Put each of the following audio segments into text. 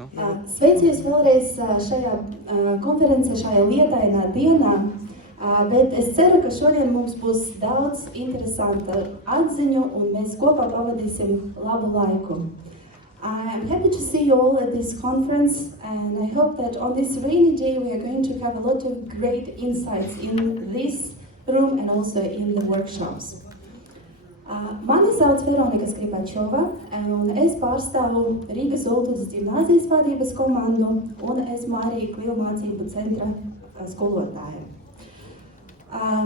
Sveicu jūs vēlreiz šajā konferencē, šajā lietainā dienā, bet es ceru, ka šodien mums būs daudz interesanta atziņu un mēs kopā pavadīsim labu laiku. I'm happy to see you all at this conference, and I hope that on this rainy day we are going to have a lot of great insights in this room and also in the workshops. Mani sauc Veronika Skripachova, un es pārstāvu Rīgas Nordplus Gimnāzijas vadības komandu, un esmu arī CLIL mācību centra skolotāja.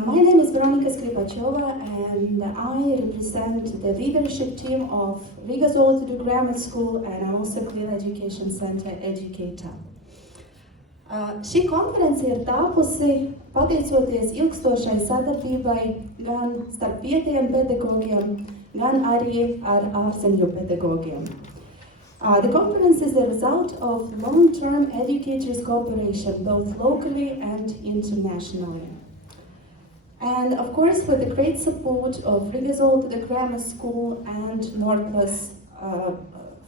My name is Veronika Skripachova, and I represent the leadership team of Rīgas Nordplus Grammar School, and I'm also CLIL Education Center educator. Šī konference ir tāpusi pateicoties ilgstošai sadarbībai gan starp vietējiem pedagogiem, gan arī ar ārzemju pedagogiem. The conference is the result of long-term educators' cooperation, both locally and internationally. And of course, with the great support of Rīgas Nordplus Grammar School and Nordplus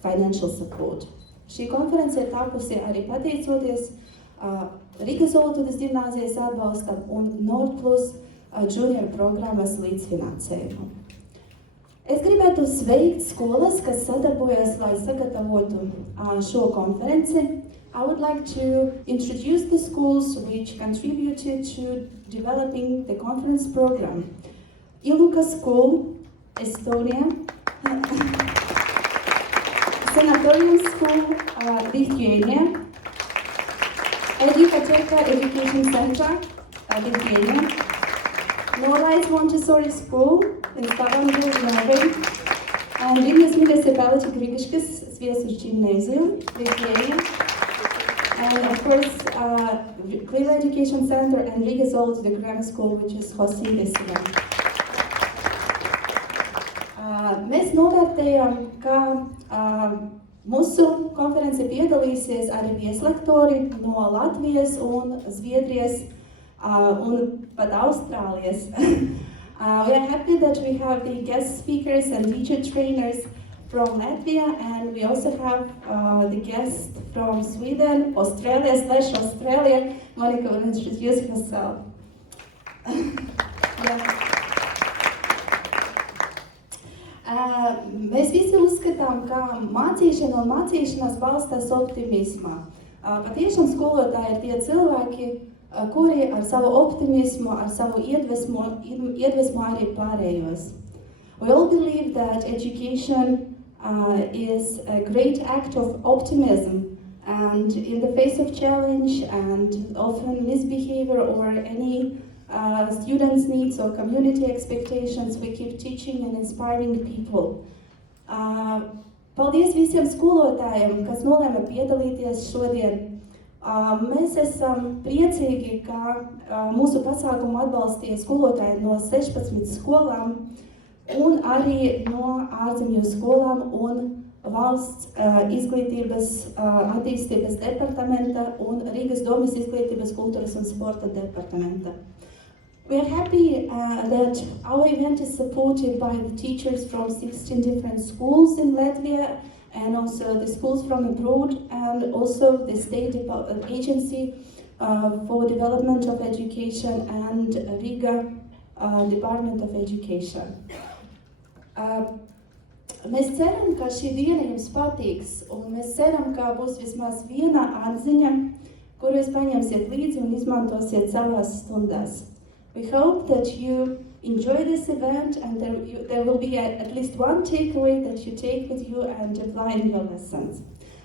financial support. Šī konference ir tāpusi arī pateicoties Rīgas Nordplus Gimnāzijas atbalstam un Nordplus Junior programmas līdzfinansējumu. Es gribētu sveikt skolas, kas sadarbojas, lai sagatavotu šo konferenci. I would like to introduce the schools which contributed to developing the conference program. Iluka School, Estonia, Sanatorium School, Lithuania, Educateka Education Center, Lithuania, Norway Montessori School in Stavanger, Norway, and Vilnius Municipality Grigiškas Sviesus Gymnasium, Lithuania, and of course, CLIL Education Center and Rīgas Nordplus Grammar School, which is hosting this event. Mēs novērtējam, ka mūsu konference piedalīsies arī vieslektori no Latvijas un Zviedrijas un pat Austrālijas. We are happy that we have the guest speakers and teacher trainers from Latvia, and we also have the guest from Sweden, Australia. Monica will introduce herself. Mēs visi uzskatām, ka mācīšana un mācīšanās balstās optimismā. Patiešām skolotāji ir tie cilvēki, kuri ar savu optimismu, ar savu iedvesmu arī pārējos. We all believe that education is a great act of optimism, and in the face of challenge and often misbehavior or any students' needs or community expectations, we keep teaching and inspiring people. Paldies visiem skolotājiem, kas nolēma piedalīties šodien. Mēs esam priecīgi, ka mūsu pasākumu atbalstīja skolotāji no 16 skolām un arī no ārzemju skolām un valsts izglītības attīstības departamenta un Rīgas domas izglītības, kultūras un sporta departamenta. We are happy that our event is supported by the teachers from 16 different schools in Latvia, and also the schools from abroad, and also the State Agency for Development of Education and Riga Department of Education. Mēs ceram, ka šī diena jums patiks, un mēs ceram, ka būs vismaz viena atziņa, kuru jūs paņemsiet līdzi un izmantosiet savās stundās. We hope that you enjoy this event, and there will be at least one takeaway that you take with you and apply in your lessons.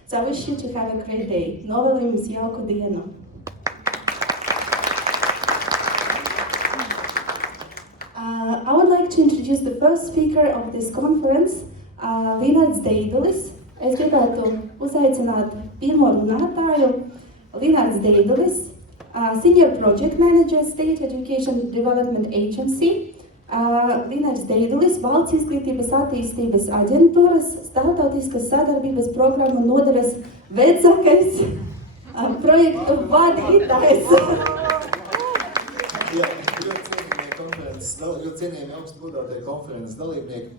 So I wish you to have a great day. Novēlu jums jauku dienu. I would like to introduce the first speaker of this conference, Linards Deidulis. Es gribētu uzaicināt pirmo runātāju, Linards Deidulis, Senior Project Manager, State Education Development Agency, Linards Deidulis, Valsts izglītības attīstības aģentūras, starptautiskas sadarbības programmu nodaļas vecākais projektu vadītājs. Jā, ļoti konferences ļoti cienījami augstu godātie konferences dalībnieki.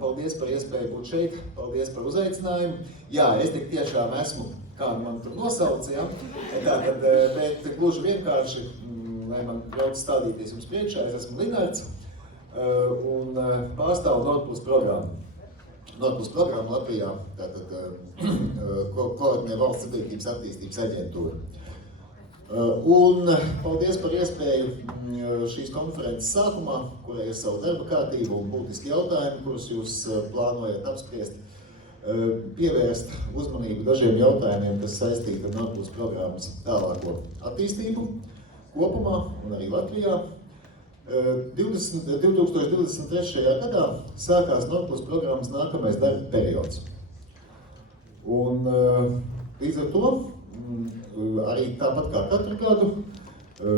Paldies par iespēju būt šeit, paldies par uzaicinājumu. Jā, es tik tiešām esmu, kā man tur nosauca, ja? Tātad, bet gluži vienkārši, lai man ļautu stādīties jums priekšā, es esmu Linards un pārstāvu Nordplus programmu. Nordplus programmu Latvijā, tātad koordinē Valsts sabiedrības attīstības aģentūra. Un paldies par iespēju šīs konferences sākumā, kurai ir savu darba kārtību un būtiski jautājumi, kurus jūs plānojat apspriest, pievērst uzmanību dažiem jautājumiem, kas saistīti ar Nordplus programmas tālāko attīstību kopumā un arī Latvijā. 2023. gadā sākās Nordplus programmas nākamais darba periods. Un līdz ar to arī tāpat kā katru gadu,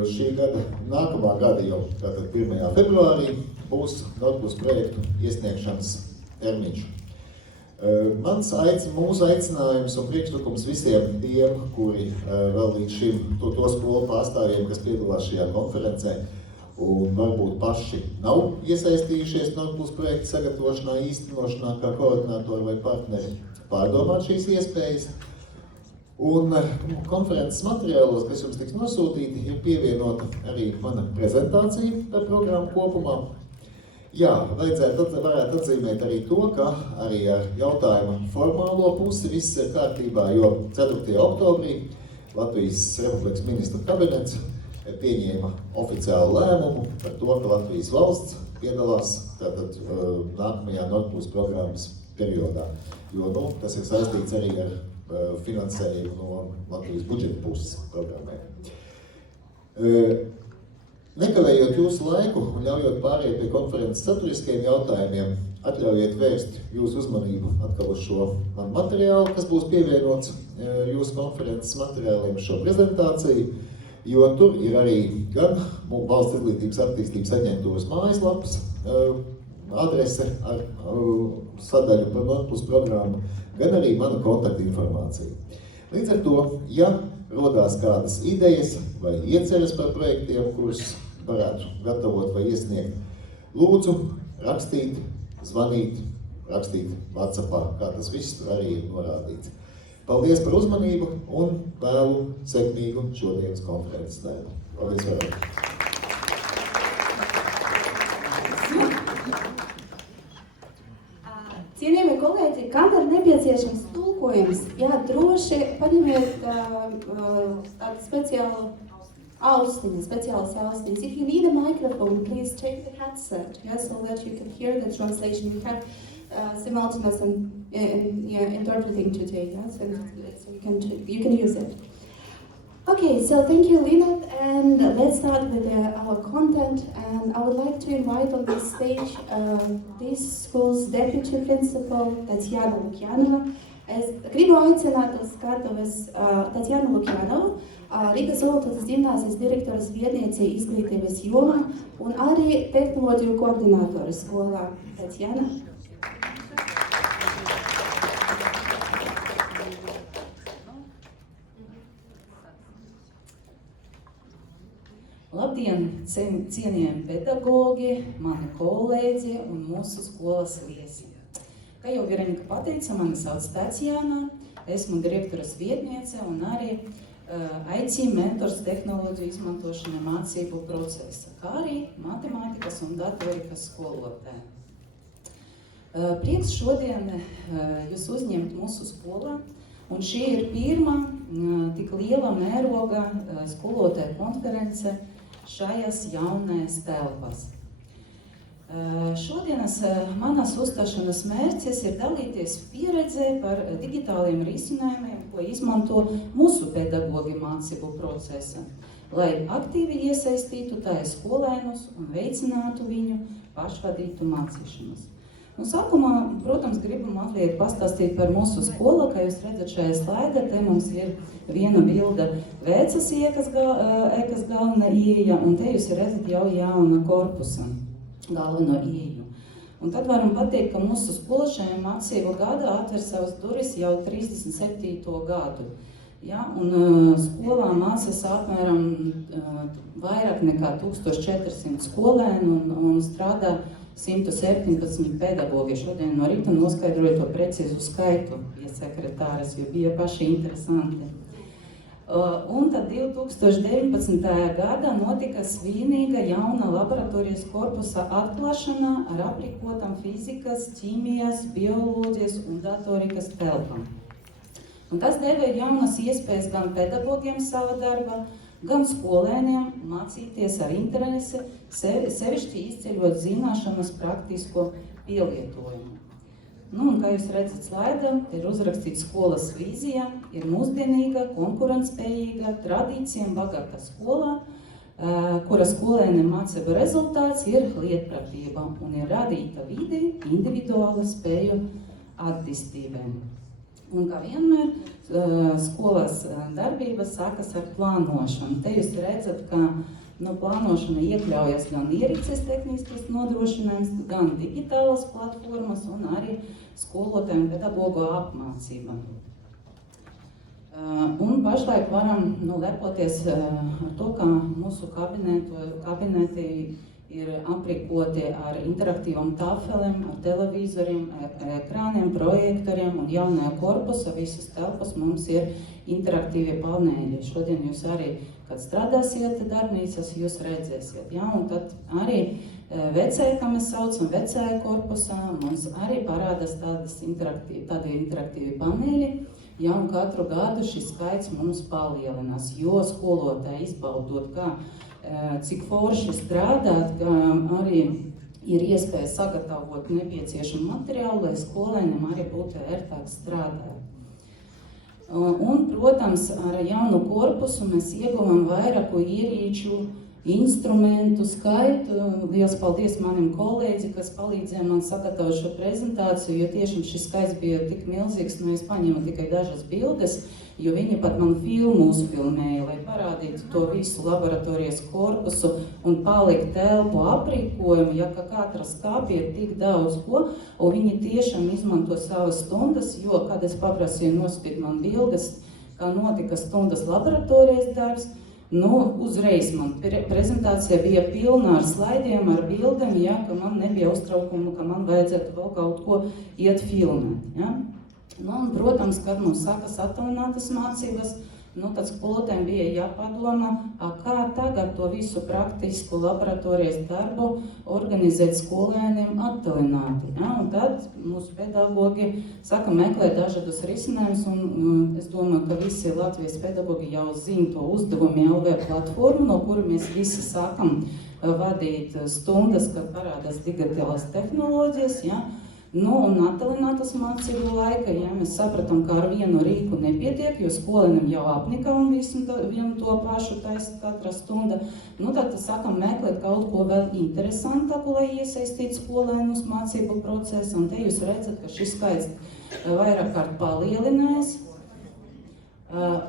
šī gada, nākamā gada jau, tātad 1. februārī, būs Nordplus projektu iesniegšanas termiņš. Mūsu aicinājums un priekšlikums visiem tiem, kuri vēl līdz šim to skolu pārstāvjiem, kas piedalās šajā konferencē, un varbūt paši nav iesaistījušies Nordplus projektu sagatavošanā, īstenošanā kā koordinātori vai partneri, pārdomāt šīs iespējas. Un konferences materiālos, kas jums tiks nosūtīti, ir pievienota arī mana prezentācija par programmu kopumā. Jā, varētu atzīmēt arī to, ka arī ar jautājumu formālo pusi viss ir kārtībā, jo 4. oktobrī Latvijas Republikas ministru kabinets pieņēma oficiālu lēmumu par to, ka Latvijas valsts piedalās tātad nākamajā Nordplus programmas periodā, jo tas ir saistīts arī ar finansējumu no Latvijas budžeta puses programmai. Nekavējot jūsu laiku un ļaujot pāriet pie konferences saturiskajiem jautājumiem, atļaujiet vērst jūsu uzmanību atkal uz šo materiālu, kas būs pievienots jūsu konferences materiāliem šo prezentāciju, jo tur ir arī gan Valsts izglītības attīstības aģentūras mājaslapas adrese ar sadaļu par Nordplus programmu, gan arī mana kontakta informācija. Līdz ar to, ja rodās kādas idejas vai ieceres par projektiem, kurus varētu gatavot vai iesniegt, lūdzu rakstīt, zvanīt, rakstīt WhatsAppā, kā tas viss tur arī ir norādīts. Paldies par uzmanību un vēlu sekmīgu šodienas konferences darbu. Paldies, Veronika! Cienījamie kolēģi, kam ir nepieciešams tulkojums, jā, droši paņemiet tādu speciālas austiņas. If you need a microphone, please take the headset, so that you can hear the translation. We have simultaneous interpreting today, so you can use it. Okay, so thank you, Linard, and let's start with our content. And I would like to invite on this stage this school's deputy principal, Tatjana Lukjanova. Es gribu aicināt uz skatuves Tatjanu Lukjanovu, Rīgas Olotas ģimnāzijas direktoras vietnieci izglītības jomā un arī tehnoloģiju koordinātoru skolā. Tatjana. Labdien, cienījami pedagogi, mani kolēģi un mūsu skolas viesi. Kā jau Veronika pateica, mani sauc Tatjana, esmu direktoras vietniece un arī IT mentors tehnoloģiju izmantošana mācību procesa, kā arī matemātikas un datorikas skolotāja. Prieks šodien jūs uzņemt mūsu skolā, un šī ir pirmā tik liela mēroga skolotāja konference šajās jaunajās telpās. Šodienas manas uzstāšanas mērķis ir dalīties pieredzē par digitāliem risinājumiem, ko izmanto mūsu pedagogi mācību procesa, lai aktīvi iesaistītu tā skolēnus un veicinātu viņu pašvadītu mācīšanos. Sākumā, protams, gribu mazliet pastāstīt par mūsu skolu, kā jūs redzat šajā slaidā, te mums ir viena bilde vecas ēkas galvenā ieeja, un te jūs redzat jau jauna korpusa galveno ieeju. Un tad varam pateikt, ka mūsu skola šajā mācību gadā atver savas durvis jau 37. gadu. Ja, un skolā mācās apmēram vairāk nekā 1400 skolēnu un strādā 117 pedagogi. Šodien no rīta noskaidroju to precīzu skaitu pie sekretāres, jo bija paši interesanti. Un tad 2019. Gadā notika svinīga jauna laboratorijas korpusa atklāšana ar aprīkotam fizikas, ķīmijas, bioloģijas un datorikas telpām. Un tas deva jaunas iespējas gan pedagogiem sava darba, gan skolēniem mācīties ar interesi, sevišķi izceļot zināšanas praktisko pielietojumu. Nu, un kā jūs redzat slaidā, ir uzrakstīts skolas vīzija, ir mūsdienīga, konkurentspējīga, tradīcijām bagāta skolā, kura skolēniem mācību rezultāts ir lietpratība un ir radīta vide individuāla spēju attīstībai. Un kā vienmēr, skolas darbības sākas ar plānošanu. Te jūs redzat, ka plānošana iekļaujas gan ierīces tehniskas nodrošinājums, gan digitālas platformas un arī skolotāju un pedagogu apmācība. Un pašlaik varam lepoties ar to, ka mūsu kabineti ir aprīkoti ar interaktīvām tafelēm, ar televizoriem, ekrāniem, projektoriem un jaunajā korpusa visas telpas mums ir interaktīvie paneļi. Šodien jūs arī, kad strādāsiet darbnīcas, jūs redzēsiet. Ja? Un tad arī vecāji, kā mēs saucam, vecāja korpusā, mums arī parādās tādi interaktīvi paneļi. Ja, un katru gadu šis skaits mums palielinās, jo skolotāji izbaudot, cik forši strādāt, ka arī ir iespēja sagatavot nepieciešamu materiālu, lai skolēniem arī būtu ērtāk strādāt. Un, protams, ar jaunu korpusu mēs ieguvām vairāku ierīču, instrumentu skaitu. Liels paldies manim kolēģi, kas palīdzēja man sagatavot šo prezentāciju, jo tiešām šis skaits bija tik milzīgs, es paņēmu tikai dažas bildes, jo viņi pat man filmu uzfilmēja, lai parādītu to visu laboratorijas korpusu un palikt telpu aprīkojumu, ja ka katra skāpja ir tik daudz ko, un viņi tiešām izmanto savas stundas, jo, kad es paprasīju nosūtīt man bildes, kā notika stundas laboratorijas darbs, uzreiz man prezentācija bija pilna ar slaidiem, ar bildēm, ja, ka man nebija uztraukumu, ka man vajadzētu vēl kaut ko iet filmēt. Ja. Un, protams, kad mums sākas attālinātas mācības, tad skolotājiem bija jāpadomā, kā tagad to visu praktisku laboratorijas darbu organizēt skolēniem attālināti. Ja? Un tad mūsu pedagogi saka meklēt dažādus risinājumus, un es domāju, ka visi Latvijas pedagogi jau zina to uzdevumu LV platformu, no kura mēs visi sākam vadīt stundas, kad parādās digitālās tehnoloģijas. Ja? Un attālinātas mācību laika, ja mēs sapratām, ka ar vienu rīku nepietiek, jo skolēniem jau apnika un vienu to pašu taisa katra stunda, tad sākam meklēt kaut ko vēl interesantāku, lai iesaistītu skolēnus mācību procesā. Un te jūs redzat, ka šis skaits vairāk kārt palielinājās.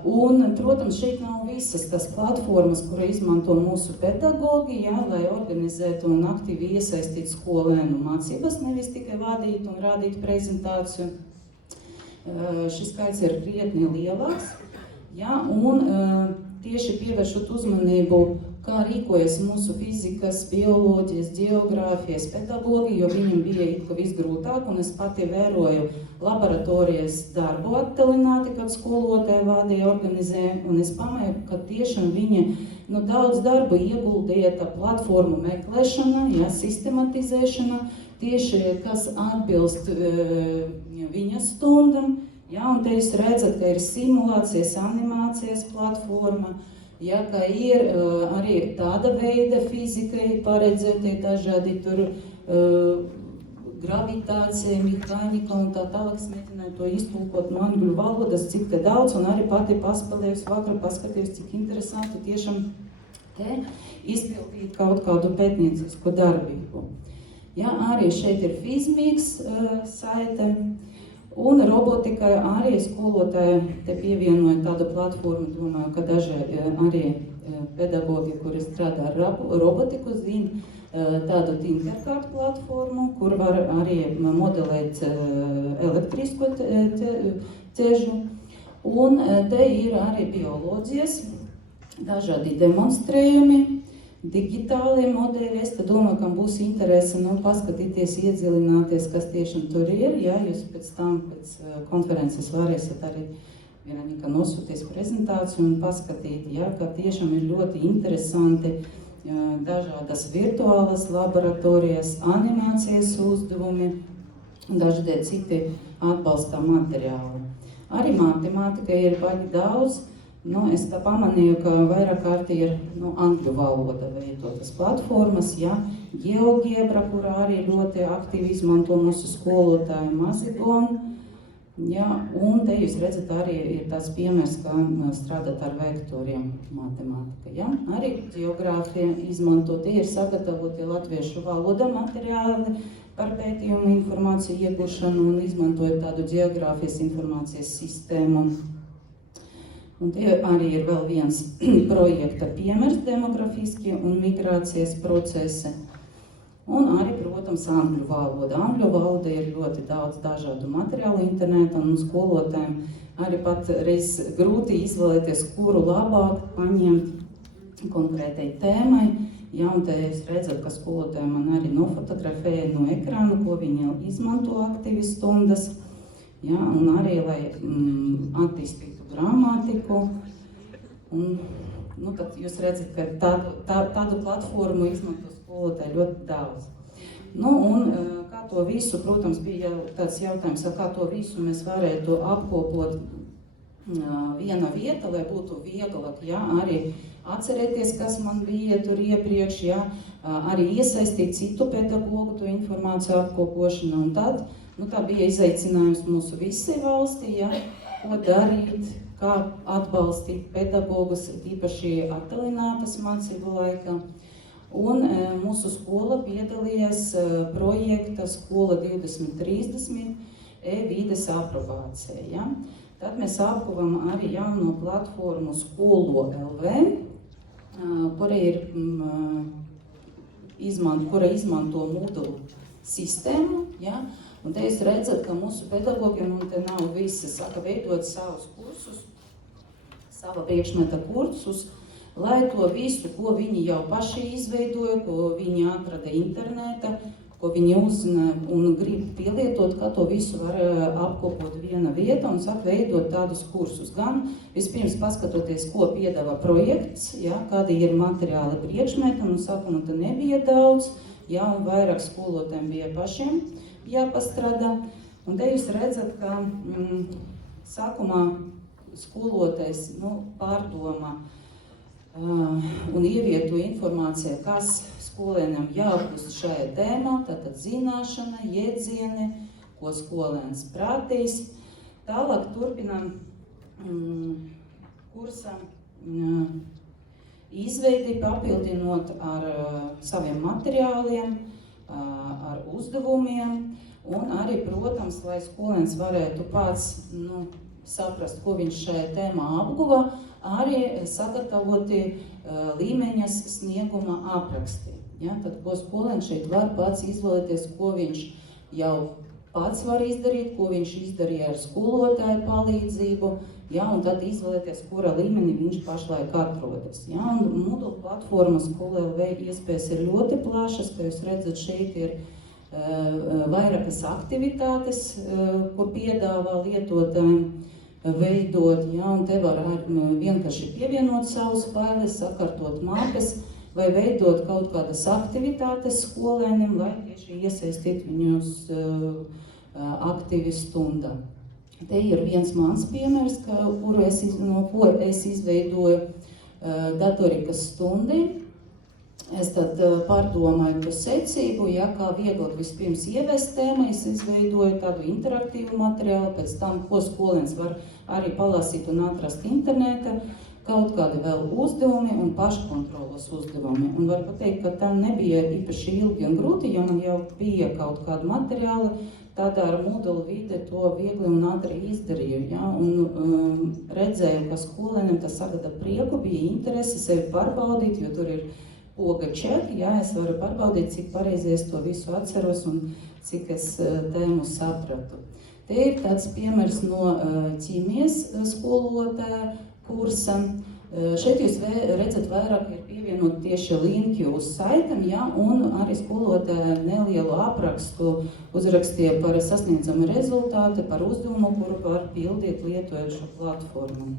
Un, protams, šeit nav visas tas platformas, kura izmanto mūsu pedagogi, ja, lai organizētu un aktīvi iesaistītu skolēnu mācības, nevis tikai vadīt un rādīt prezentāciju. Šis skaits ir krietni lielāks, ja, un tieši pievēršot uzmanību, kā rīkojas mūsu fizikas, bioloģijas, geogrāfijas pedagogi, jo viņiem bija visgrūtāk, un es pati vēroju laboratorijas darbu attālināti, kad skolotāji vadīja, organizēja, un es pamēju, ka tiešām viņi daudz darbu ieguldīja tā platformu meklēšana, ja, sistematizēšana, tieši kas atbilst viņa stundam, ja, un te jūs redzat, ka ir simulācijas, animācijas platforma, ja, ka ir arī tāda veida fizikai paredzēti dažādi tur gravitācija, mehānika un tā tālāk. Es mēģināju to iztulkot no angļu valodas, cik te daudz, un arī pati paspēlējusi vakar, paskatījus, cik interesanti tiešām te izpildīt kaut kādu pētniecisku darbību. Ja, arī šeit ir fizmīgs saite. Un robotikai arī skolotāji te pievienoja tādu platformu, domāju, ka daži arī pedagogi, kuri strādā ar robotiku, zina tādu Tinkercad platformu, kur var arī modelēt elektrisko ceļu. Un te ir arī bioloģijas, dažādi demonstrējumi, digitālie modeļi. Es domāju, ka būs interese paskatīties, iedziļināties, kas tiešām tur ir. Ja, jūs pēc konferences varēsiet arī Veronika nosūties prezentāciju un paskatīt, ja, ka tiešām ir ļoti interesanti dažādas virtuālas laboratorijas, animācijas uzdevumi un dažādi citi atbalsta materiāli. Arī matemātika ir baigi daudz. Es tā pamanīju, ka vairāk kārt ir angļu valoda veidotas platformas, ja, GeoGebra, kurā arī ļoti aktīvi izmanto mūsu skolotāji Mazigon. Ja, un te jūs redzat arī ir tāds piemērs, kā strādāt ar vektoriem matemātika. Ja. Arī geogrāfija izmanto, tie ir sagatavoti latviešu valoda materiāli par pētījumu informāciju iegūšanu un izmantojot tādu geogrāfijas informācijas sistēmu. Un tie arī ir vēl viens projekta piemērs demografiskie un migrācijas procesi. Un arī, protams, angļu valoda. Angļu valoda ir ļoti daudz dažādu materiālu internetā un skolotājiem arī pat reiz grūti izvēlēties, kuru labāk paņemt konkrētai tēmai. Ja, un te jūs redzat, ka skolotāji man arī nofotografēja no ekrāna, ko viņi izmanto aktīvi stundas. Ja, un arī, lai attīstītu gramatiku. Un, tad jūs redzat, ka tādu platformu izmanto skolotāji ļoti daudz. Un kā to visu, protams, bija tāds jautājums, kā to visu mēs varētu apkopot viena vieta, lai būtu vieglāk, ja, arī atcerēties, kas man bija tur iepriekš, ja, arī iesaistīt citu pedagogu to informāciju apkopošanu. Un tad, tā bija izaicinājums mūsu visai valstī, ja, ko darīt, kā atbalstīt pedagogus, īpaši attālinātas mācību laikā. Un mūsu skola piedalījās projekta Skola 2030 e-vides aprobācijā. Ja? Tad mēs apguvam arī jauno platformu Skolo LV, kura izmanto Moodle sistēmu. Ja? Un te jūs redzat, ka mūsu pedagogiem, un te nav visi, saka veidot savus kursus, sava priekšmeta kursus, lai to visu, ko viņi jau paši izveidoja, ko viņi atrada interneta, ko viņi uzzina un grib pielietot, kā to visu var apkopot viena vieta un sāk veidot tādus kursus. Gan vispirms paskatoties, ko piedāvā projekts, ja, kādi ir materiāli priekšmeti, un sākumā te nebija daudz, ja, un vairāk skolotājiem bija pašiem jāpastrādā. Un te jūs redzat, ka sākumā skolotājs pārdomā un ievieto informāciju, kas skolēniem jāapgūst šajā tēmā, tātad zināšana, jēdzieni, ko skolēns prātīs. Tālāk turpinām kursam izveidi, papildinot ar saviem materiāliem, ar uzdevumiem, un arī, protams, lai skolēns varētu pats saprast, ko viņš šajā tēmā apguva, arī sagatavoti līmeņas snieguma apraksti. Ja? Tad, ko skolēns šeit var pats izvēlēties, ko viņš jau pats var izdarīt, ko viņš izdarīja ar skolotāju palīdzību, ja? Un tad izvēlēties, kura līmenī viņš pašlaik atrodas. Ja? Un Moodle platformas CLIL iespējas ir ļoti plašas, kā jūs redzat, šeit ir vairākas aktivitātes, ko piedāvā lietotājiem veidot, ja, un te var vienkārši pievienot savus failus, sakārtot mapes vai veidot kaut kādas aktivitātes skolēniem, lai tieši iesaistīt viņus aktīvi stundā. Te ir viens mans piemērs, ko es izveidoju datorikas stundī. Es tad pārdomāju par secību, ja, kā vieglāk vispirms ievest tēmu, es izveidoju tādu interaktīvu materiālu, pēc tam, ko skolēns var arī palasīt un atrast internetā, kaut kādi vēl uzdevumi un paškontrolas uzdevumi. Un var pateikt, ka tam nebija īpaši ilgi un grūti, jo man jau bija kaut kādu materiālu, tādā ar Moodle vide to viegli un ātri izdarīju. Ja, un redzēju, ka skolēniem tas sagada prieku, bija interese sevi pārbaudīt, jo tur ir poga čeki, ja, es varu pārbaudīt, cik pareizi es to visu atceros un cik es tēmu sapratu. Te ir tāds piemērs no ķīmijas skolotāja kursa. Šeit jūs redzat vairāk ir pievienot tieši linki uz saitam, ja, un arī skolotāja nelielu aprakstu uzrakstīja par sasniedzamu rezultātu, par uzdevumu, kuru var pildīt lietojot šo platformu.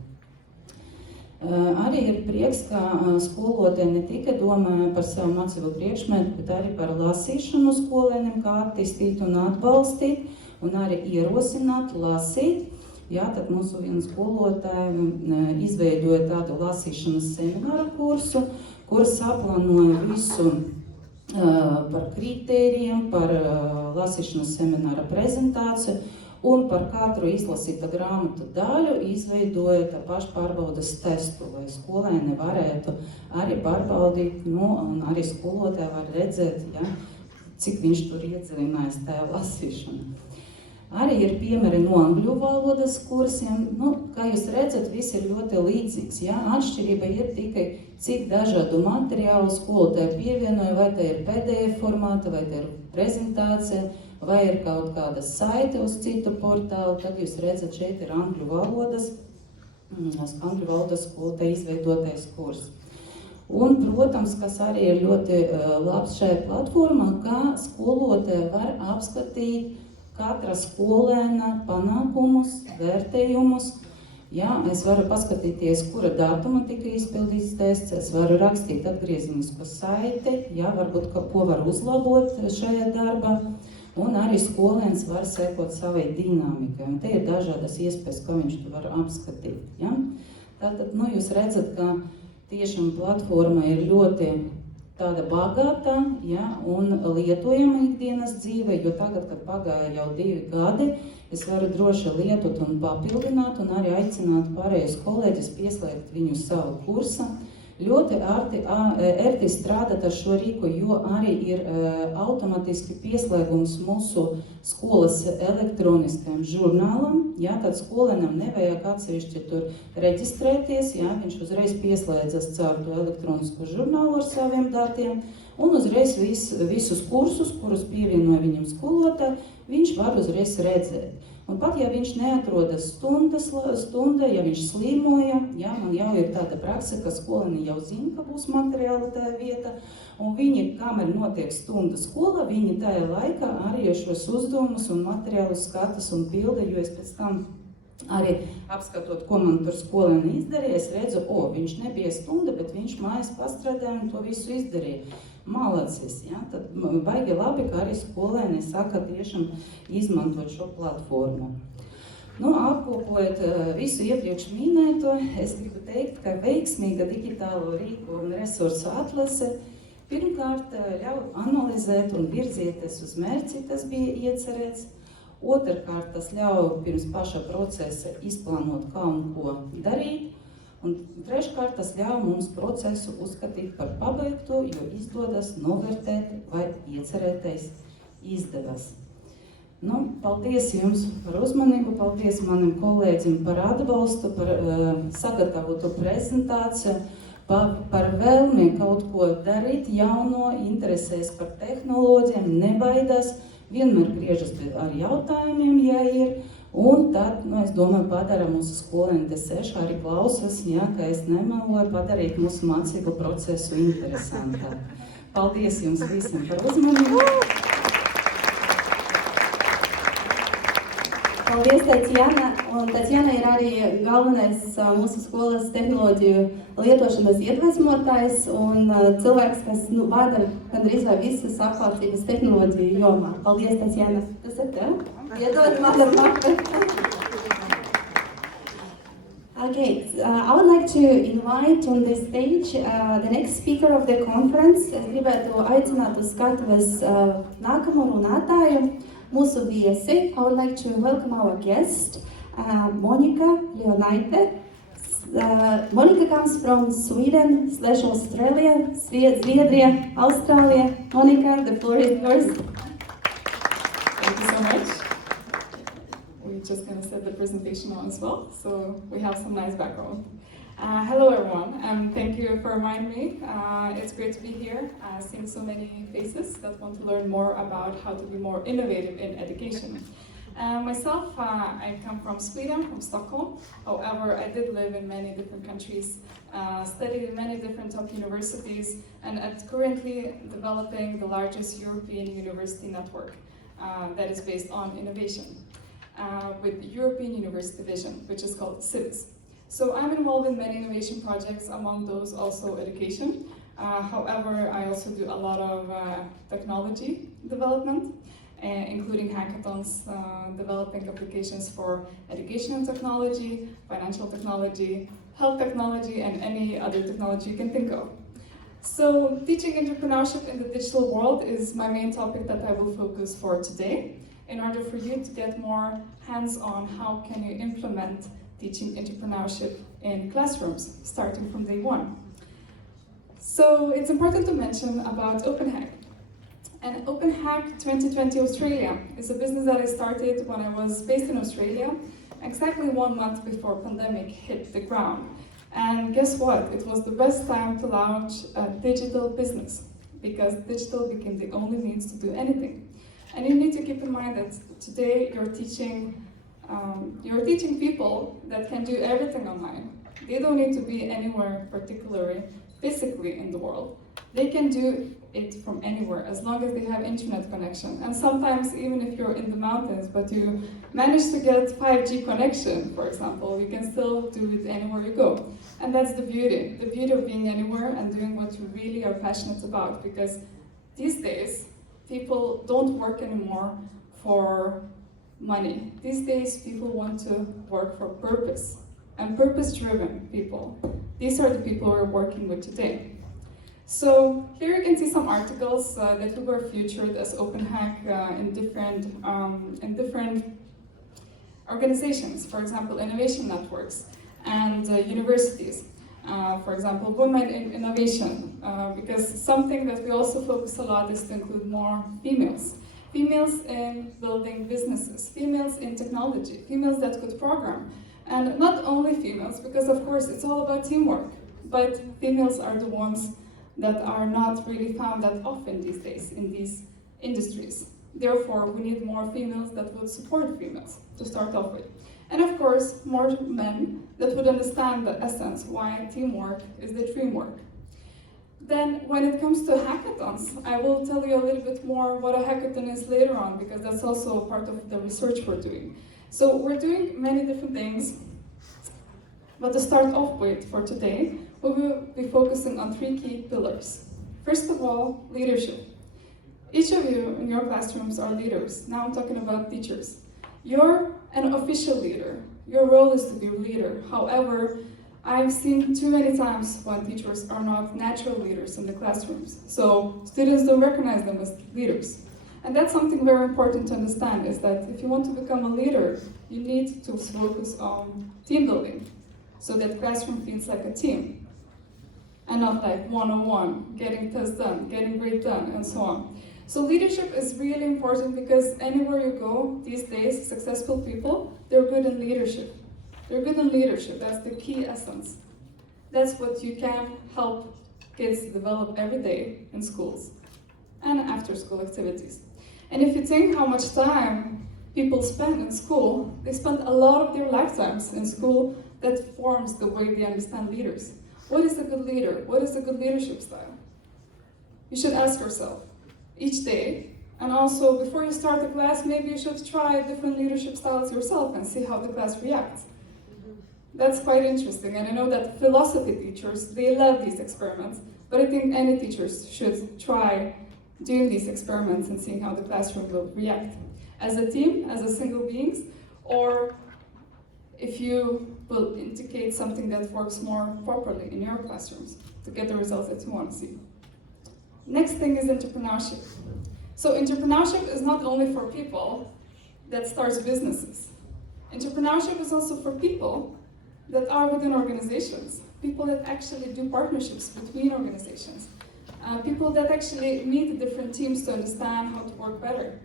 Arī ir prieks, ka skolotāji ne tikai domāja par savu mācību priekšmetu, bet arī par lasīšanu skolēniem, kā attīstīt un atbalstīt, un arī ierosināt lasīt. Jā, tad mūsu viena skolotāja izveidoja tādu lasīšanas semināru kursu, kur saplānoja visu par kritērijiem, par lasīšanas semināra prezentāciju, un par katru izlasīta grāmatu daļu izveidoja tā pašpārbaudas testu, lai skolēni varētu arī pārbaudīt, un arī skolotāji var redzēt, ja, cik viņš tur iedziļinājās tajā lasīšanā. Arī ir piemēri no angļu valodas kursiem. Kā jūs redzat, viss ir ļoti līdzīgs. Ja? Atšķirība ir tikai, cik dažādu materiālu skolotāji pievienoja, vai tā ir PDF formāta, vai tā ir prezentācija, vai ir kaut kāda saite uz citu portālu. Tad jūs redzat, šeit ir angļu valodas skolotāja izveidotais kurs. Un, protams, kas arī ir ļoti labs šajā platformā, kā skolotāji var apskatīt katra skolēna panākumus, vērtējumus. Jā, es varu paskatīties, kura datuma tika izpildīts tests, es varu rakstīt atgriezienisko saiti, jā, varbūt, ko var uzlabot šajā darbā, un arī skolēns var sekot savai dinamikai, un te ir dažādas iespējas, ko viņš to var apskatīt. Ja? Tātad, jūs redzat, ka tiešām platforma ir ļoti tāda bagāta, ja, un lietojama ikdienas dzīve, jo tagad, kad pagāja jau 2 gadi, es varu droši lietot un papildināt, un arī aicināt pārējos kolēģis pieslēgt viņu savu kursa. Ļoti ērti strādāt ar šo rīku, jo arī ir automatiski pieslēgums mūsu skolas elektroniskajam žurnālam. Jā, tad skolēnam nevajag atsevišķi tur reģistrēties, jā, viņš uzreiz pieslēdzas caur to elektronisko žurnālu ar saviem datiem, un uzreiz visus kursus, kurus pievienoja viņam skolotāji, viņš var uzreiz redzēt. Un pat, ja viņš neatrodas stunda, ja viņš slīmoja, ja, man jau ir tāda praksa, ka skolēni jau zina, ka būs materiāli tajā vieta, un viņi, kamēr notiek stunda skolā, viņi tajā laikā arī šos uzdevumus un materiālus skatas un pilda, jo es pēc tam arī apskatot, ko man tur skolēni izdarīja, es redzu, viņš nebija stunda, bet viņš mājas pastrādāja un to visu izdarīja. Malacis, ja? Tad baigi labi, ka arī skolēni saka tiešām izmantot šo platformu. Apkopojot visu iepriekš minēto, es gribu teikt, ka veiksmīga digitālo rīku un resursu atlase pirmkārt ļauj analizēt un virzieties uz mērķi, kas bija iecerēts. Otrkārt, tas ļauj pirms paša procesa izplānot, kā un ko darīt. Un treškārt, tas ļauj mums procesu uzskatīt par pabeigtu, jo izdodas novērtēt, vai iecerētais izdevās. Paldies jums par uzmanību, paldies manim kolēģim par atbalstu, par sagatavotu prezentāciju, par vēlmi kaut ko darīt jauno, interesēs par tehnoloģiem, nebaidās, vienmēr griežas ar jautājumiem, ja ir. Un tad, es domāju, padara mūsu skolēni te sēž, arī klausas, ja, ka es nemeloju, padarīt mūsu mācību procesu interesantāk. Paldies jums visiem par uzmanību! Paldies, Tatjana! Un Tatjana ir arī galvenais mūsu skolas tehnoloģiju lietošanas iedvesmotājs un cilvēks, kas vada gandrīz vai visas apmācības tehnoloģiju jomā. Paldies, Tatjana! Tas ir tev? Iedod man ar makaru! Okay, I would like to invite on the stage the next speaker of the conference. Es gribētu aicināt uz skatuves nākamo runātāju, mūsu viesi. I would like to welcome our guest, Monika Leonaite. Monika comes from Sweden/Australia, Zviedrija, Australia. Monika, the floor is yours. Thank you so much. We're just going to set the presentation on as well, so we have some nice background. Hello everyone, and thank you for reminding me. It's great to be here, seeing so many faces that want to learn more about how to be more innovative in education. Myself, I come from Sweden, from Stockholm. However, I did live in many different countries, studied in many different top universities, and am currently developing the largest European university network that is based on innovation with the European University Vision, which is called CIVIS. So I'm involved in many innovation projects, among those also education. However, I also do a lot of technology development, including hackathons, developing applications for education and technology, financial technology, health technology, and any other technology you can think of. So teaching entrepreneurship in the digital world is my main topic that I will focus for today, in order for you to get more hands-on how can you implement teaching entrepreneurship in classrooms, starting from day one. So it's important to mention about OpenHack. And OpenHack 2020 Australia is a business that I started when I was based in Australia, exactly 1 month before pandemic hit the ground. And guess what? It was the best time to launch a digital business, because digital became the only means to do anything. And you need to keep in mind that today you're teaching people that can do everything online. They don't need to be anywhere particularly physically in the world. They can do it from anywhere as long as they have internet connection. And sometimes even if you're in the mountains but you manage to get 5G connection, for example, you can still do it anywhere you go. And that's the beauty of being anywhere and doing what you really are passionate about, because these days people don't work anymore for money. These days people want to work for purpose, and purpose-driven people. These are the people we're working with today. So here you can see some articles that we were featured as OpenHack in different organizations, for example, innovation networks and universities. For example, women in innovation, because something that we also focus a lot is to include more females. Females in building businesses, females in technology, females that could program. And not only females, because of course it's all about teamwork, but females are the ones that are not really found that often these days in these industries. Therefore, we need more females that would support females to start off with. And of course, more men that would understand the essence why teamwork is the dream work. Then when it comes to hackathons, I will tell you a little bit more what a hackathon is later on, because that's also part of the research we're doing. So we're doing many different things, but to start off with for today, we will be focusing on 3 key pillars. First of all, leadership. Each of you in your classrooms are leaders. Now I'm talking about teachers. You're an official leader. Your role is to be a leader. However, I've seen too many times when teachers are not natural leaders in the classrooms. So students don't recognize them as leaders. And that's something very important to understand, is that if you want to become a leader, you need to focus on team building, so that classroom feels like a team, and not like one-on-one, getting tests done, getting grades done, and so on. So leadership is really important, because anywhere you go these days, successful people, they're good in leadership. They're good in leadership, that's the key essence. That's what you can help kids develop every day in schools and after school activities. And if you think how much time people spend in school, they spend a lot of their lifetimes in school that forms the way they understand leaders. What is a good leader? What is a good leadership style? You should ask yourself each day, and also before you start the class, maybe you should try different leadership styles yourself and see how the class reacts. That's quite interesting, and I know that philosophy teachers, they love these experiments, but I think any teachers should try doing these experiments and seeing how the classroom will react. As a team, as a single beings, or if you will indicate something that works more properly in your classrooms to get the results that you want to see. Next thing is entrepreneurship. So entrepreneurship is not only for people that starts businesses. Entrepreneurship is also for people that are within organizations, people that actually do partnerships between organizations, people that actually meet different teams to understand how to work better,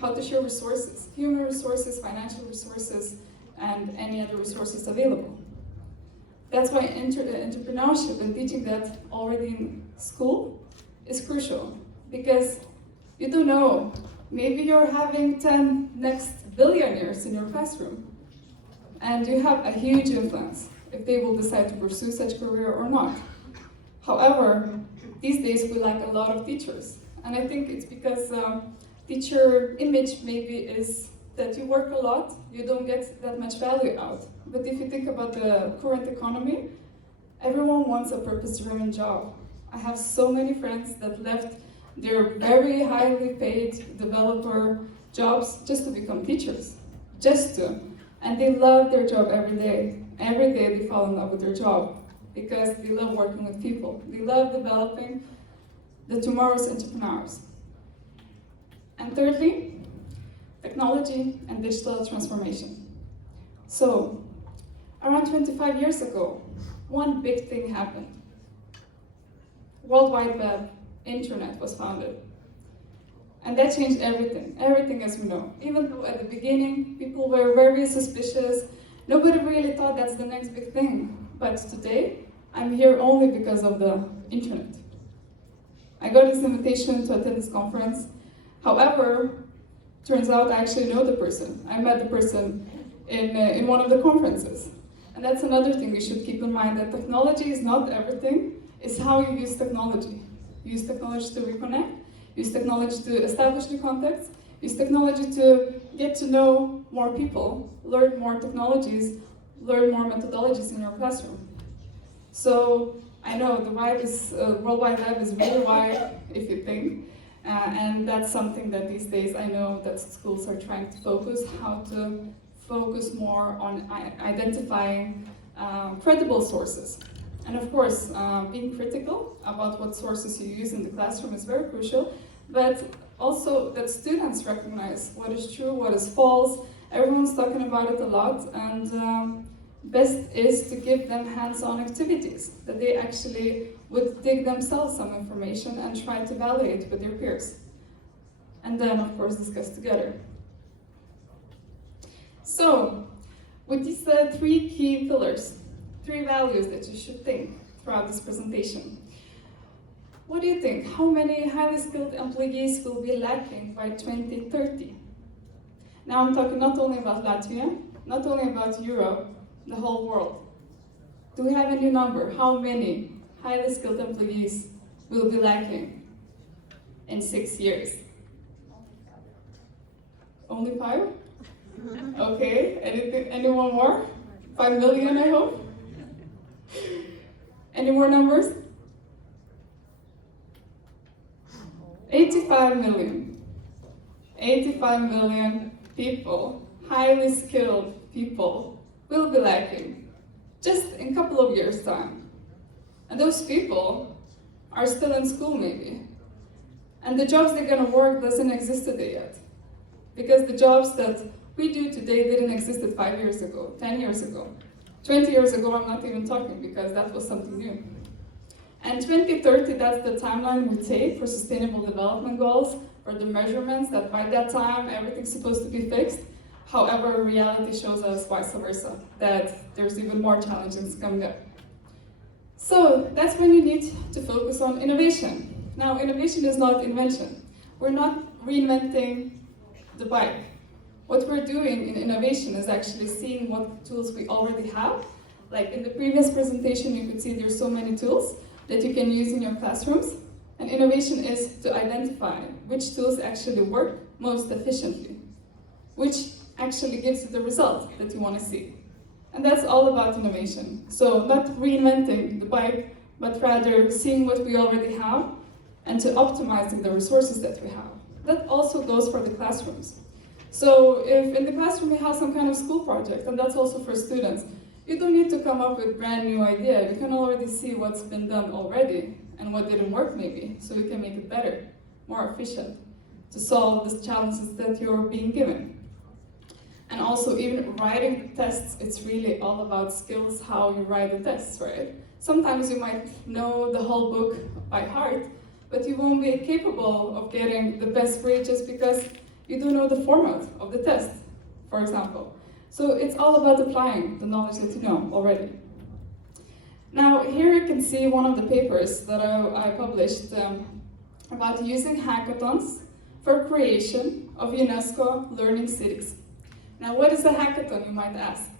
how to share resources, human resources, financial resources, and any other resources available. That's why entrepreneurship and teaching that already in school is crucial, because you don't know, maybe you're having 10 next billionaires in your classroom. And you have a huge influence if they will decide to pursue such career or not. However, these days we lack a lot of teachers. And I think it's because teacher image maybe is that you work a lot, you don't get that much value out. But if you think about the current economy, everyone wants a purpose-driven job. I have so many friends that left their very highly paid developer jobs just to become teachers, just to. And they love their job every day. Every day they fall in love with their job because they love working with people. They love developing the tomorrow's entrepreneurs. And thirdly, technology and digital transformation. So, around 25 years ago, one big thing happened. World Wide Web, internet was founded. And that changed everything as we know. Even though at the beginning, people were very suspicious, nobody really thought that's the next big thing. But today, I'm here only because of the internet. I got this invitation to attend this conference. However, turns out I actually know the person. I met the person in one of the conferences. And that's another thing we should keep in mind, that technology is not everything, it's how you use technology. Use technology to reconnect, use technology to establish new contacts, use technology to get to know more people, learn more technologies, learn more methodologies in your classroom. So I know the vibe is, World Wide Web is really wide, if you think, and that's something that these days I know that schools are trying to focus, how to focus more on identifying credible sources. And of course, being critical about what sources you use in the classroom is very crucial, but also that students recognize what is true, what is false. Everyone's talking about it a lot, and best is to give them hands-on activities, that they actually would dig themselves some information and try to validate with their peers. And then, of course, discuss together. So, with these three key pillars, three values that you should think throughout this presentation. What do you think? How many highly skilled employees will be lacking by 2030? Now I'm talking not only about Latvia, not only about Europe, the whole world. Do we have a new number? How many highly skilled employees will be lacking in 6 years? Only 5? Okay, anyone more? 5 million, I hope? Any more numbers? 85 million. 85 million people, highly skilled people, will be lacking just in a couple of years' time. And those people are still in school maybe. And the jobs they're gonna work doesn't exist today yet. Because the jobs that we do today didn't exist 5 years ago, 10 years ago. 20 years ago, I'm not even talking because that was something new. And 2030, that's the timeline we take for sustainable development goals, for the measurements that by that time, everything's supposed to be fixed. However, reality shows us vice versa, that there's even more challenges coming up. So that's when you need to focus on innovation. Now, innovation is not invention. We're not reinventing the bike. What we're doing in innovation is actually seeing what tools we already have. Like in the previous presentation, you could see there's so many tools that you can use in your classrooms. And innovation is to identify which tools actually work most efficiently, which actually gives you the result that you want to see. And that's all about innovation. So not reinventing the bike, but rather seeing what we already have and to optimizing the resources that we have. That also goes for the classrooms. So if in the classroom we have some kind of school project, and that's also for students, you don't need to come up with brand new idea. You can already see what's been done already and what didn't work maybe, so you can make it better, more efficient, to solve the challenges that you're being given. And also even writing the tests, it's really all about skills, how you write the tests, right? Sometimes you might know the whole book by heart, but you won't be capable of getting the best grade just because you don't know the format of the test, for example. So it's all about applying the knowledge that you know already. Now, here you can see one of the papers that I published about using hackathons for creation of UNESCO learning cities. Now, what is a hackathon, you might ask?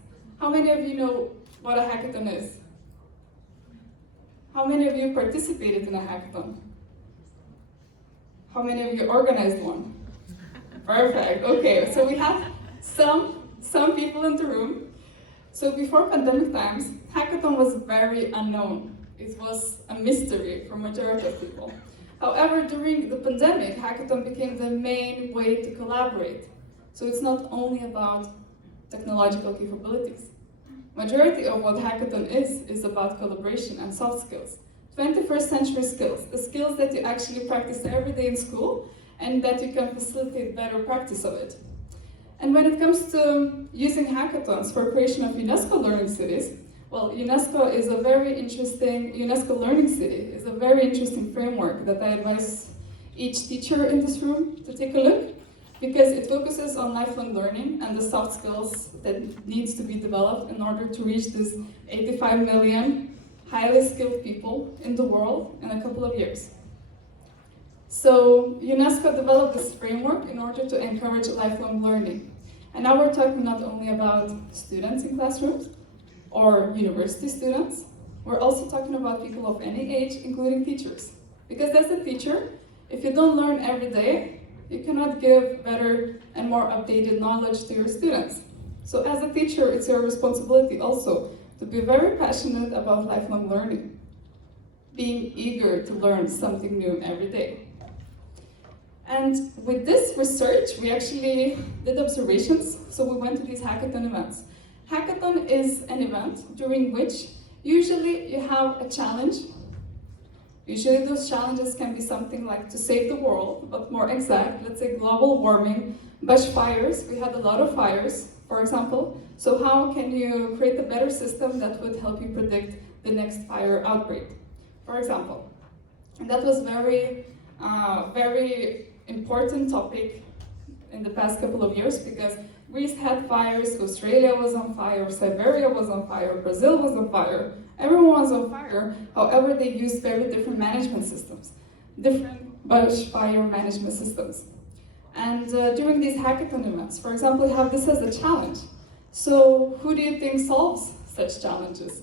How many of you know what a hackathon is? How many of you participated in a hackathon? How many of you organized one? Perfect, okay, so we have some people in the room. So before pandemic times, hackathon was very unknown. It was a mystery for majority of people. However, during the pandemic, hackathon became the main way to collaborate. So it's not only about technological capabilities. Majority of what hackathon is about collaboration and soft skills. 21st century skills, the skills that you actually practice every day in school and that you can facilitate better practice of it. And when it comes to using hackathons for creation of UNESCO learning cities, well, UNESCO Learning City is a very interesting framework that I advise each teacher in this room to take a look, because it focuses on lifelong learning and the soft skills that needs to be developed in order to reach this 85 million highly skilled people in the world in a couple of years. So UNESCO developed this framework in order to encourage lifelong learning. And now we're talking not only about students in classrooms or university students, we're also talking about people of any age, including teachers. Because as a teacher, if you don't learn every day, you cannot give better and more updated knowledge to your students. So as a teacher, it's your responsibility also to be very passionate about lifelong learning, being eager to learn something new every day. And with this research, we actually did observations, so we went to these hackathon events. Hackathon is an event during which usually you have a challenge. Usually those challenges can be something like to save the world, but more exact, let's say global warming, bushfires. We had a lot of fires, for example. So how can you create a better system that would help you predict the next fire outbreak, for example? And that was very important topic in the past couple of years, because Greece had fires, Australia was on fire, Siberia was on fire, Brazil was on fire, everyone was on fire. However, they used very different management systems, different bushfire management systems. And during these hackathon events, for example, you have this as a challenge. So who do you think solves such challenges?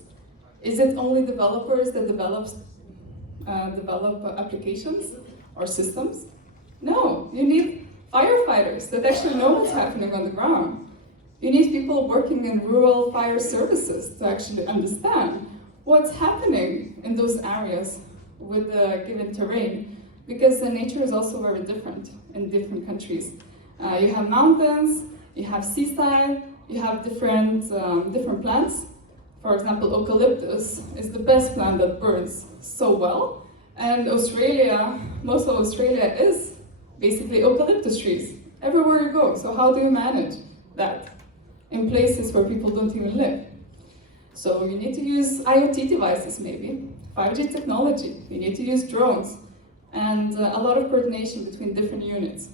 Is it only developers that develop applications or systems? No, you need firefighters that actually know what's happening on the ground. You need people working in rural fire services to actually understand what's happening in those areas with the given terrain, because the nature is also very different in different countries. You have mountains, you have seaside, you have different plants. For example, eucalyptus is the best plant that burns so well, and Australia, most of Australia is basically eucalyptus trees everywhere you go. So how do you manage that in places where people don't even live? So you need to use IoT devices, maybe 5G technology. You need to use drones and a lot of coordination between different units.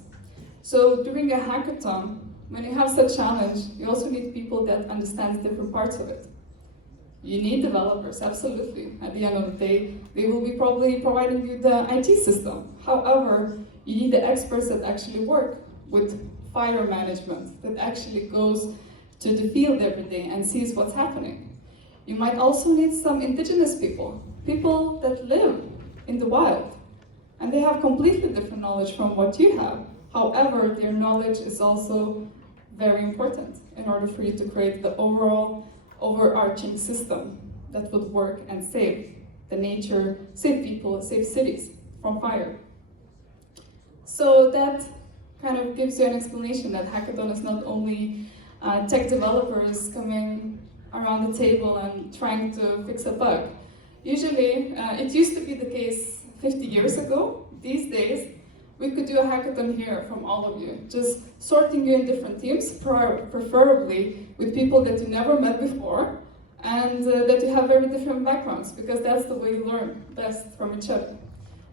So during a hackathon, when you have such challenge, you also need people that understand different parts of it. You need developers, absolutely. At the end of the day, they will be probably providing you the IT system. However, you need the experts that actually work with fire management, that actually goes to the field every day and sees what's happening. You might also need some indigenous people, people that live in the wild, and they have completely different knowledge from what you have. However, their knowledge is also very important in order for you to create the overarching system that would work and save the nature, save people, save cities from fire. So that kind of gives you an explanation that hackathon is not only tech developers coming around the table and trying to fix a bug. Usually, it used to be the case 50 years ago. These days, we could do a hackathon here from all of you, just sorting you in different teams, preferably with people that you never met before, and that you have very different backgrounds, because that's the way you learn best from each other.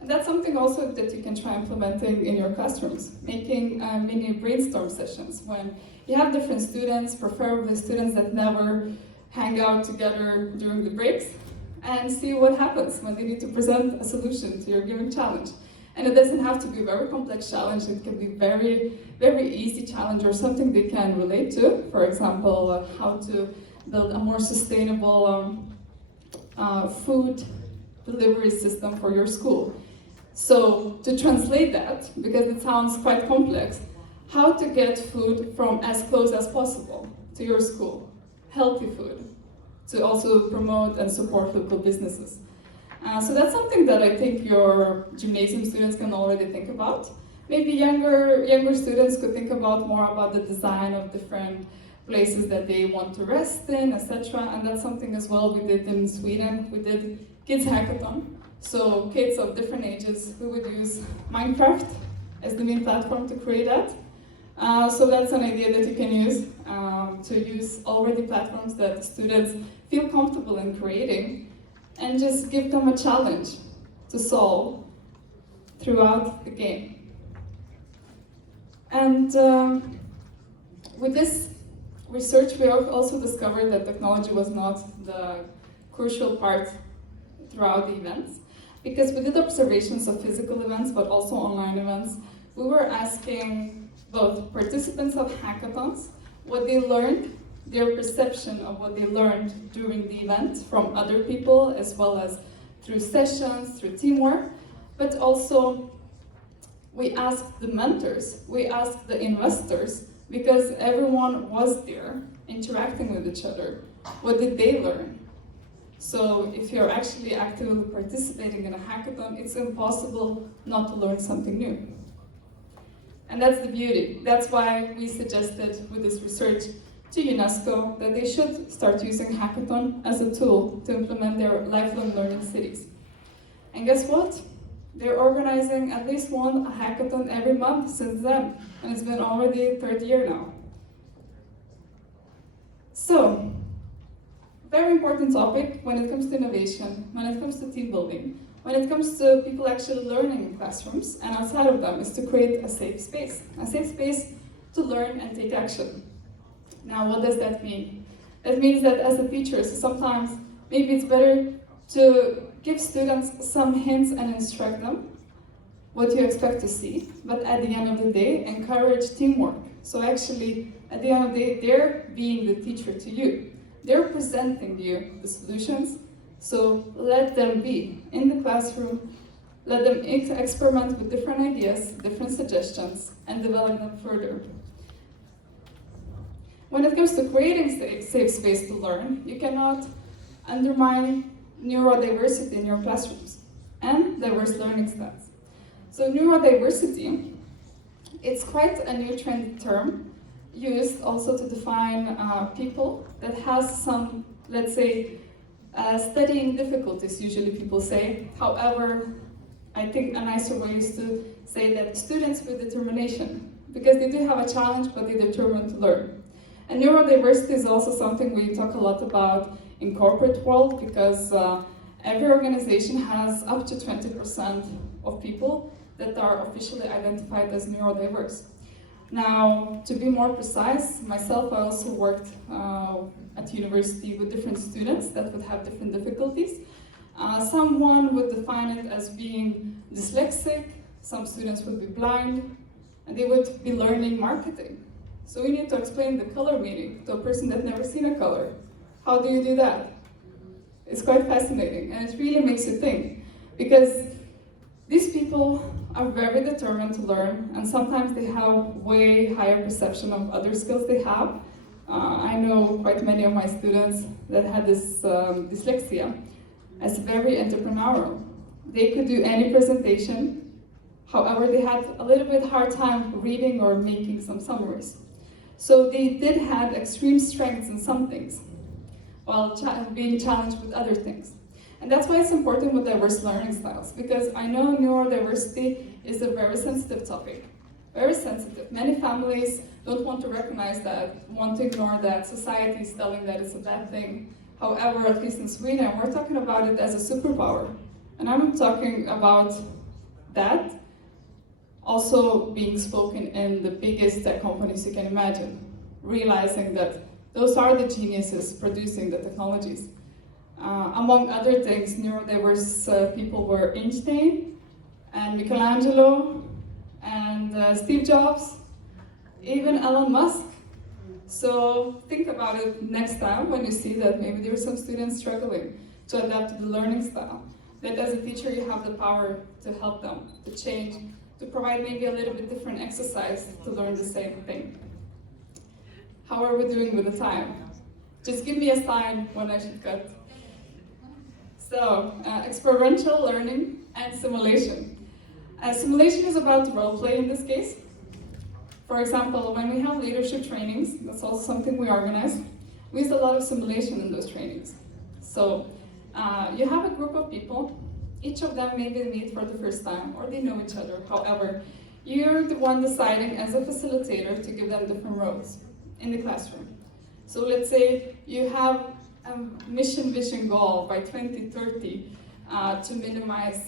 And that's something also that you can try implementing in your classrooms, making mini brainstorm sessions when you have different students, preferably students that never hang out together during the breaks, and see what happens when they need to present a solution to your given challenge. And it doesn't have to be a very complex challenge, it can be very, very easy challenge or something they can relate to. For example, how to build a more sustainable food delivery system for your school. So to translate that, because it sounds quite complex, how to get food from as close as possible to your school, healthy food, to also promote and support local businesses. So that's something that I think your gymnasium students can already think about. Maybe younger students could think about more about the design of different places that they want to rest in, etc. And that's something as well we did in Sweden. We did kids hackathon. So kids of different ages, we would use Minecraft as the main platform to create that. So that's an idea that you can use, to use already platforms that students feel comfortable in creating, and just give them a challenge to solve throughout the game. And with this research, we also discovered that technology was not the crucial part throughout the events, because we did observations of physical events, but also online events. We were asking both participants of hackathons what they learned, their perception of what they learned during the event from other people, as well as through sessions, through teamwork, but also we asked the mentors, we asked the investors, because everyone was there interacting with each other. What did they learn? So if you're actually actively participating in a hackathon, it's impossible not to learn something new. And that's the beauty. That's why we suggested with this research to UNESCO that they should start using hackathon as a tool to implement their lifelong learning cities. And guess what? They're organizing at least one hackathon every month since then, and it's been already third year now. So, very important topic when it comes to innovation, when it comes to team building, when it comes to people actually learning in classrooms and outside of them, is to create a safe space to learn and take action. Now, what does that mean? That means that as a teacher, sometimes maybe it's better to give students some hints and instruct them what you expect to see, but at the end of the day, encourage teamwork. So actually, at the end of the day, they're being the teacher to you. They're presenting you the solutions, so let them be in the classroom, let them experiment with different ideas, different suggestions, and develop them further. When it comes to creating safe space to learn, you cannot undermine neurodiversity in your classrooms and diverse learning styles. So neurodiversity, it's quite a new trendy term used also to define people that has some, let's say, studying difficulties, usually people say. However, I think a nicer way is to say that students with determination, because they do have a challenge, but they're determined to learn. And neurodiversity is also something we talk a lot about in corporate world, because every organization has up to 20% of people that are officially identified as neurodiverse. Now, to be more precise, myself, I also worked at university with different students that would have different difficulties. Someone would define it as being dyslexic, some students would be blind, and they would be learning marketing. So we need to explain the color meaning to a person that's never seen a color. How do you do that? It's quite fascinating, and it really makes you think, because these people are very determined to learn, and sometimes they have way higher perception of other skills they have. I know quite many of my students that had this dyslexia as very entrepreneurial. They could do any presentation, however, they had a little bit hard time reading or making some summaries. So they did have extreme strengths in some things, while being challenged with other things. And that's why it's important with diverse learning styles, because I know neurodiversity is a very sensitive topic, very sensitive. Many families don't want to recognize that, want to ignore that, society is telling that it's a bad thing. However, at least in Sweden, we're talking about it as a superpower. And I'm talking about that also being spoken in the biggest tech companies you can imagine, realizing that those are the geniuses producing the technologies. Among other things, neurodiverse people were Einstein, and Michelangelo, and Steve Jobs, even Elon Musk. So think about it next time when you see that maybe there are some students struggling to adapt to the learning style. That as a teacher you have the power to help them, to change, to provide maybe a little bit different exercise to learn the same thing. How are we doing with the time? Just give me a sign when I should cut. So, experiential learning and simulation. Simulation is about role play in this case. For example, when we have leadership trainings, that's also something we organize, we use a lot of simulation in those trainings. So, you have a group of people, each of them maybe meet for the first time, or they know each other. However, you're the one deciding as a facilitator to give them different roles in the classroom. So let's say you have a mission vision goal by 2030 to minimize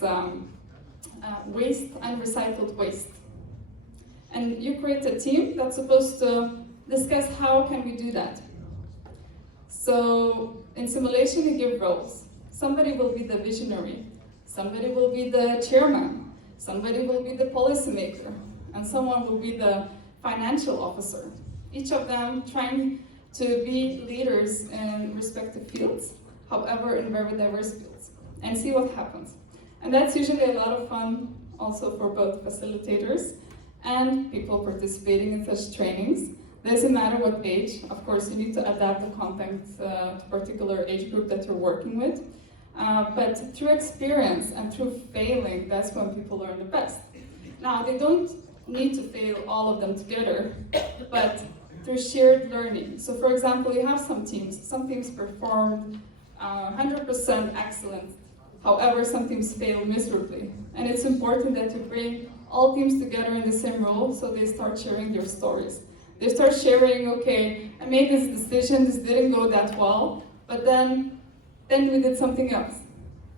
waste and recycled waste. And you create a team that's supposed to discuss how can we do that. So in simulation you give roles. Somebody will be the visionary, somebody will be the chairman, somebody will be the policymaker, and someone will be the financial officer. Each of them trying to be leaders in respective fields, however in very diverse fields, and see what happens. And that's usually a lot of fun also for both facilitators and people participating in such trainings. Doesn't matter what age, of course you need to adapt the content to a particular age group that you're working with. But through experience and through failing, that's when people learn the best. Now, they don't need to fail all of them together, but through shared learning. So for example, you have some teams performed 100% excellent, however some teams fail miserably. And it's important that you bring all teams together in the same role so they start sharing their stories. They start sharing, okay, I made this decision, this didn't go that well, but then we did something else.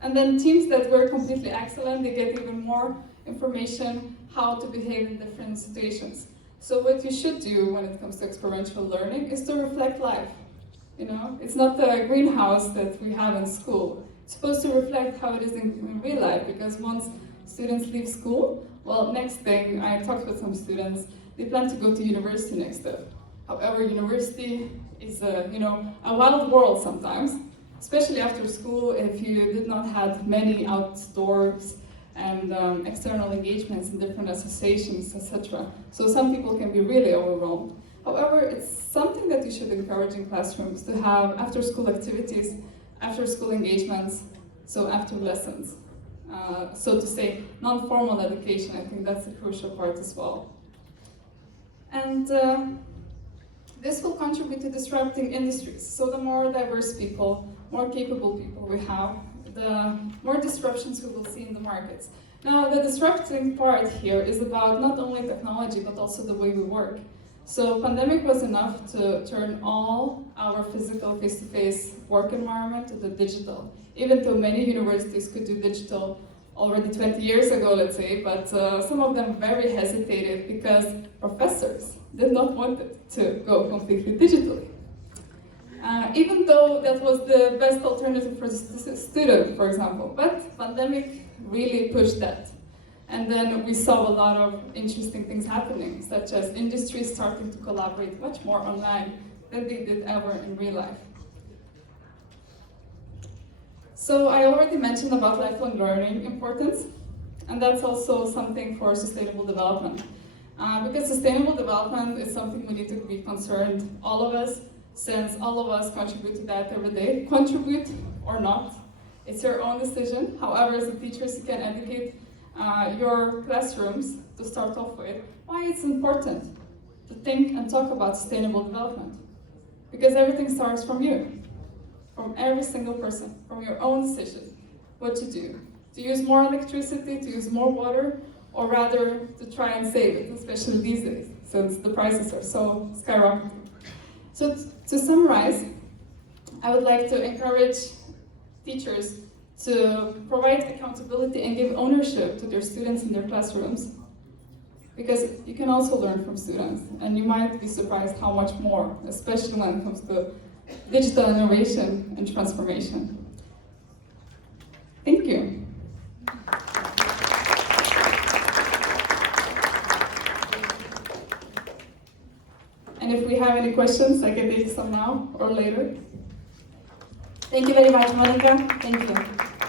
And then teams that were completely excellent, they get even more information how to behave in different situations. So what you should do when it comes to experiential learning is to reflect life. You know, it's not the greenhouse that we have in school. It's supposed to reflect how it is in real life, because once students leave school, well, next thing, I talked with some students, they plan to go to university next step. However, university is a wild world sometimes, especially after school if you did not have many outdoors and external engagements in different associations, etc. So some people can be really overwhelmed. However, it's something that you should encourage in classrooms to have after-school activities, after-school engagements, so after lessons. So to say, non-formal education, I think that's a crucial part as well. And this will contribute to disrupting industries. So the more diverse people, more capable people we have, the more disruptions we will see in the markets. Now, the disrupting part here is about not only technology, but also the way we work. So pandemic was enough to turn all our physical face-to-face work environment to the digital. Even though many universities could do digital already 20 years ago, let's say, but some of them very hesitated because professors did not want it to go completely digitally. Even though that was the best alternative for the student, for example, but pandemic really pushed that. And then we saw a lot of interesting things happening, such as industries starting to collaborate much more online than they did ever in real life. So I already mentioned about lifelong learning importance, and that's also something for sustainable development. Because sustainable development is something we need to be concerned, all of us, since all of us contribute to that every day. Contribute or not, it's your own decision. However, as a teacher, you can educate your classrooms to start off with why it's important to think and talk about sustainable development. Because everything starts from you, from every single person, from your own decision, what to do. To use more electricity, to use more water, or rather to try and save it, especially these days, since the prices are so skyrocketing. So to summarize, I would like to encourage teachers to provide accountability and give ownership to their students in their classrooms, because you can also learn from students, and you might be surprised how much more, especially when it comes to digital innovation and transformation. Thank you. you have any questions, I can take some now or later. Thank you very much, Veronika. Thank you.